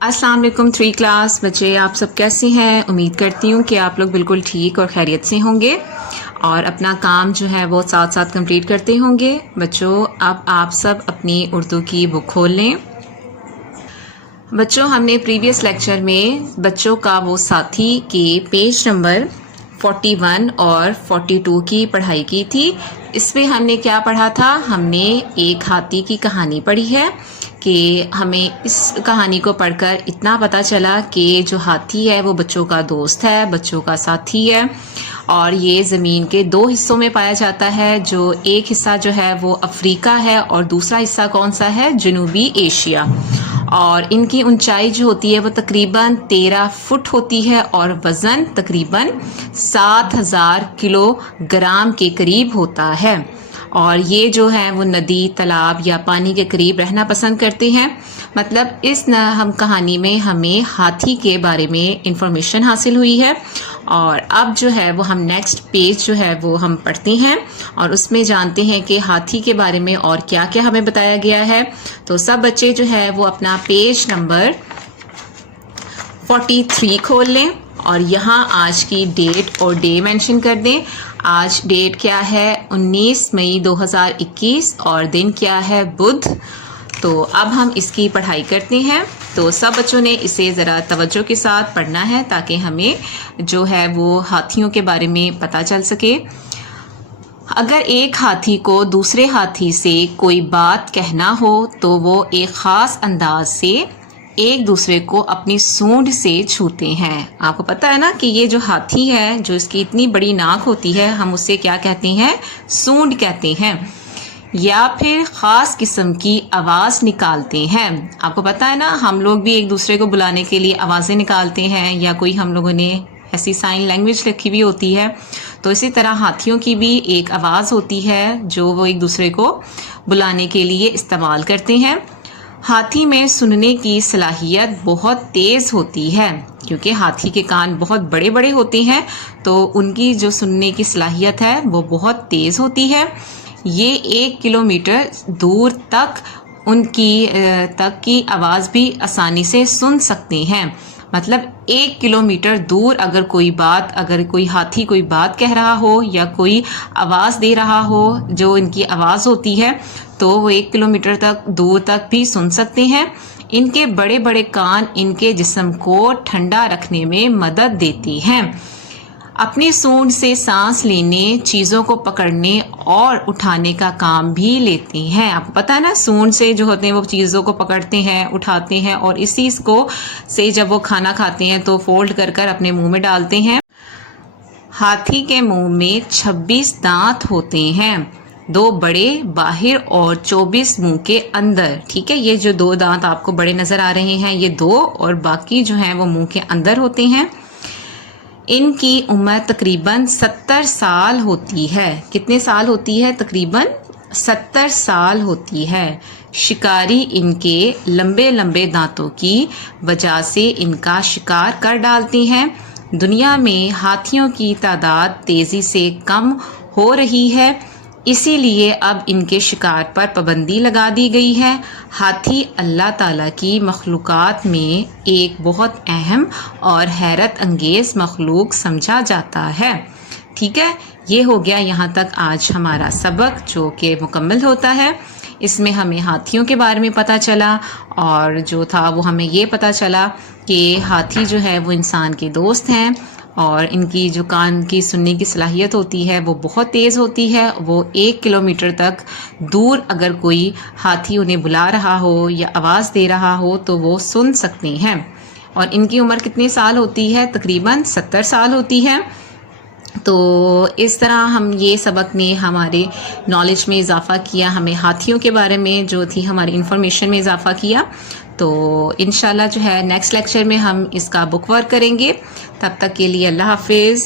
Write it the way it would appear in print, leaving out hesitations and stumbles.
अस्सलाम वालेकुम 3 क्लास बच्चे, आप सब कैसे हैं। उम्मीद करती हूँ कि आप लोग बिल्कुल ठीक और खैरियत से होंगे और अपना काम जो है वो साथ साथ कंप्लीट करते होंगे। बच्चों, अब आप सब अपनी उर्दू की बुक खोल लें। बच्चों, हमने प्रीवियस लेक्चर में बच्चों का वो साथी के पेज नंबर 41 और 42 की पढ़ाई की थी। इसमें हमने क्या पढ़ा था? हमने एक हाथी की कहानी पढ़ी है कि हमें इस कहानी को पढ़कर इतना पता चला कि जो हाथी है वो बच्चों का दोस्त है, बच्चों का साथी है और ये ज़मीन के 2 हिस्सों में पाया जाता है। जो एक हिस्सा जो है वो अफ्रीका है और दूसरा हिस्सा कौन सा है? जनूबी एशिया। और इनकी ऊंचाई जो होती है वो तकरीबन 13 फुट होती है और वज़न तकरीबन 7000 किलोग्राम के करीब होता है। और ये जो है वो नदी, तालाब या पानी के करीब रहना पसंद करते हैं। मतलब इस हम कहानी में हमें हाथी के बारे में इंफॉर्मेशन हासिल हुई है। और अब जो है वो हम नेक्स्ट पेज जो है वो हम पढ़ते हैं और उसमें जानते हैं कि हाथी के बारे में और क्या क्या हमें बताया गया है। तो सब बच्चे जो है वो अपना पेज नंबर 43 खोल लें और यहाँ आज की डेट और डे मेंशन कर दें। आज डेट क्या है? 19 मई 2021 और दिन क्या है? बुध। तो अब हम इसकी पढ़ाई करते हैं। तो सब बच्चों ने इसे ज़रा तवज्जो के साथ पढ़ना है ताकि हमें जो है वो हाथियों के बारे में पता चल सके। अगर एक हाथी को दूसरे हाथी से कोई बात कहना हो तो वो एक ख़ास अंदाज से एक दूसरे को अपनी सूंड से छूते हैं। आपको पता है ना कि ये जो हाथी है, जो इसकी इतनी बड़ी नाक होती है, हम उससे क्या कहते हैं? सूंड कहते हैं। या फिर ख़ास किस्म की आवाज़ निकालते हैं। आपको पता है ना, हम लोग भी एक दूसरे को बुलाने के लिए आवाज़ें निकालते हैं या कोई हम लोगों ने ऐसी साइन लैंग्वेज रखी हुई होती है। तो इसी तरह हाथियों की भी एक आवाज़ होती है जो वो एक दूसरे को बुलाने के लिए इस्तेमाल करते हैं। हाथी में सुनने की सलाहियत बहुत तेज़ होती है क्योंकि हाथी के कान बहुत बड़े बड़े होते हैं, तो उनकी जो सुनने की सलाहियत है वो बहुत तेज़ होती है। ये 1 किलोमीटर दूर तक की आवाज़ भी आसानी से सुन सकते हैं। मतलब 1 किलोमीटर दूर अगर कोई हाथी कोई बात कह रहा हो या कोई आवाज़ दे रहा हो, जो इनकी आवाज़ होती है, तो वो 1 किलोमीटर दूर तक भी सुन सकते हैं। इनके बड़े बड़े कान इनके जिस्म को ठंडा रखने में मदद देती हैं। अपनी सूंड से सांस लेने, चीज़ों को पकड़ने और उठाने का काम भी लेते हैं। आपको पता है ना, सूंड से जो होते हैं वो चीज़ों को पकड़ते हैं, उठाते हैं और इसी को से जब वो खाना खाते हैं तो फोल्ड कर कर अपने मुंह में डालते हैं। हाथी के मुंह में 26 दांत होते हैं, 2 बड़े बाहर और 24 मुंह के अंदर। ठीक है, ये जो 2 दांत आपको बड़े नज़र आ रहे हैं, ये 2 और बाकी जो हैं वो मुंह के अंदर होते हैं। इनकी उम्र तकरीबन 70 साल होती है। कितने साल होती है? तकरीबन 70 साल होती है। शिकारी इनके लंबे लंबे दांतों की वजह से इनका शिकार कर डालते हैं। दुनिया में हाथियों की तादाद तेज़ी से कम हो रही है, इसीलिए अब इनके शिकार पर पाबंदी लगा दी गई है। हाथी अल्लाह ताला की मखलूक़ात में एक बहुत अहम और हैरत अंगेज़ मखलूक समझा जाता है। ठीक है, ये हो गया यहाँ तक आज हमारा सबक जो कि मुकम्मल होता है। इसमें हमें हाथियों के बारे में पता चला और जो था वो हमें ये पता चला कि हाथी जो है वो इंसान के दोस्त हैं और इनकी जो कान की सुनने की सलाहियत होती है वो बहुत तेज़ होती है। वो 1 किलोमीटर तक दूर अगर कोई हाथी उन्हें बुला रहा हो या आवाज़ दे रहा हो तो वो सुन सकते हैं। और इनकी उम्र कितने साल होती है? तकरीबन 70 साल होती है। तो इस तरह हम ये सबक ने हमारे नॉलेज में इजाफ़ा किया, हमें हाथियों के बारे में जो थी हमारी इंफॉर्मेशन में इजाफ़ा किया। तो इंशाल्लाह जो है नेक्स्ट लेक्चर में हम इसका बुक वर्क करेंगे। तब तक के लिए अल्लाह हाफिज़।